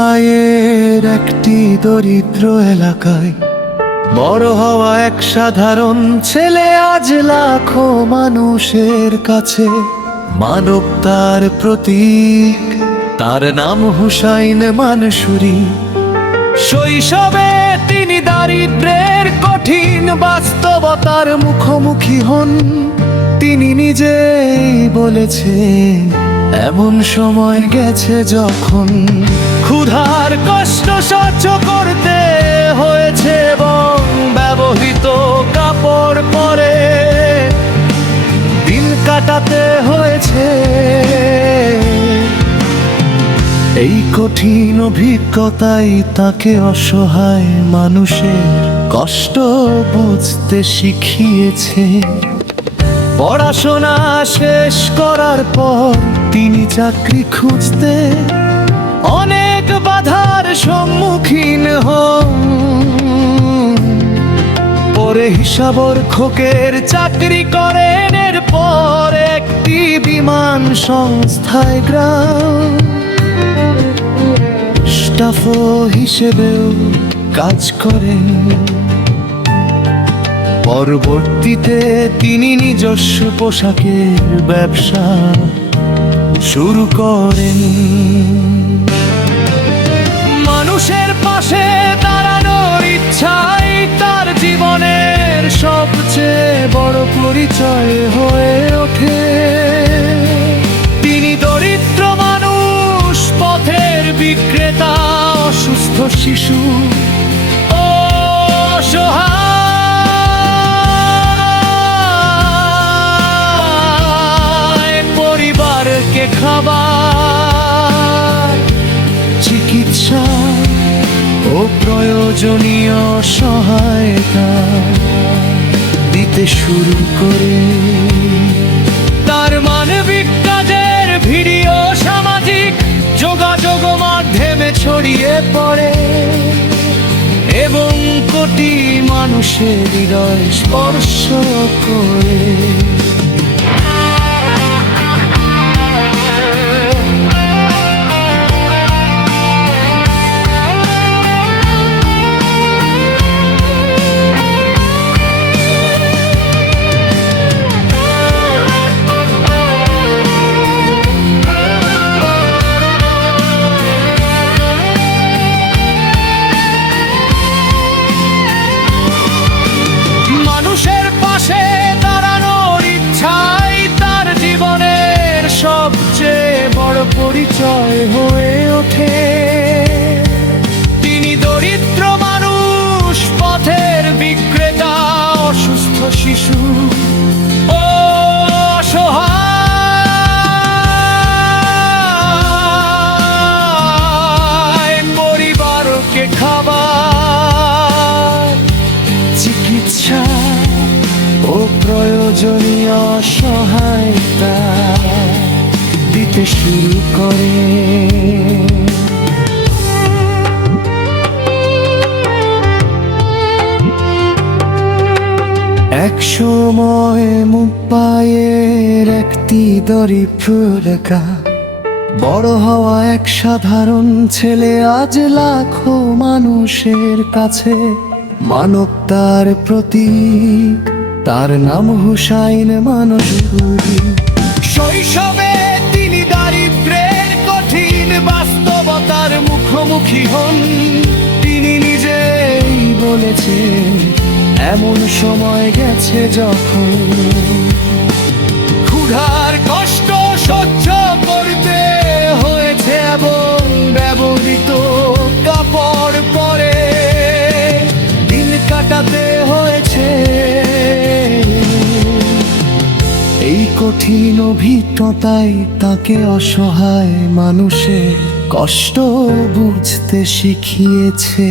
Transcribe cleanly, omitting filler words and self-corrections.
মুম্বাইয়ের একটি দরিদ্র এলাকায় বড় হওয়া এক সাধারণ ছেলে আজ লাখো মানুষের কাছে মানবতার প্রতীক। তার নাম হুসাইন মানসুরি। শৈশবে তিনি দারিদ্র্যের কঠিন বাস্তবতার মুখোমুখি হন। তিনি নিজেই বলেছেন, এমন সময় গেছে যখন ক্ষুধার কষ্ট সহ্য করতে হয়েছে এবং ব্যবহৃত কাপড় পরে দিন কাটাতে হয়েছে। এই কঠিন অভিজ্ঞতাই তাকে অসহায় মানুষের কষ্ট বুঝতে শিখিয়েছে। পড়াশোনা শেষ করার পর তিনি চাকরি খুঁজতে অনেক বাধার সম্মুখীন হন। পরে হিসাবরক্ষকের চাকরি করেন। এরপর একটি বিমান সংস্থায় স্টাফ হিসেবেও কাজ করেন। পরবর্তীতে তিনি নিজস্ব পোশাকের ব্যবসা শুরু করেন। মানুষের পাশে দাঁড়ানোর ইচ্ছাই তার জীবনের সবচেয়ে বড় পরিচয় হয়ে ওঠে। তিনি দরিদ্র মানুষ, পথের বিক্রেতা, অসুস্থ শিশু, পরিবারকে খাবার, চিকিৎসা ও প্রয়োজনীয় সহায়তা দিতে শুরু করে। তার মানবিক কাজের ভিডিও সামাজিক যোগাযোগ মাধ্যমে ছড়িয়ে পড়ে এবং কোটি মানুষের হৃদয় স্পর্শ করে। মানুষের পাশে দাঁড়ানোর ইচ্ছাই তার জীবনের সবচেয়ে বড় পরিচয় হয়ে ওঠে। তিনি দরিদ্র মানুষ, পথের বিক্রেতা, অসুস্থ শিশু ও অসহায় পরিবারকে খাবার, চিকিৎসা ও প্রয়োজনীয় সহায়তা দিতে শুরু করে। এক সময় মুম্বাইয়ের একটি দরিদ্র এলাকা বড় হওয়া এক সাধারণ ছেলে আজ লাখো মানুষের কাছে মানবতার প্রতীক। তার নাম হুসাইন মানসুরি। শৈশবে তিনি দারিদ্র্যের কঠিন বাস্তবতার মুখোমুখি হন। তিনি নিজেই বলেছেন, এমন সময় গেছে যখন ক্ষুধার কষ্ট সহ্য করতে হয়েছে এবং ব্যবহৃত কাপড় পরে দিন কাটাতে হয়েছে। এই কঠিন অভিজ্ঞতাই তাকে অসহায় মানুষের কষ্ট বুঝতে শিখিয়েছে।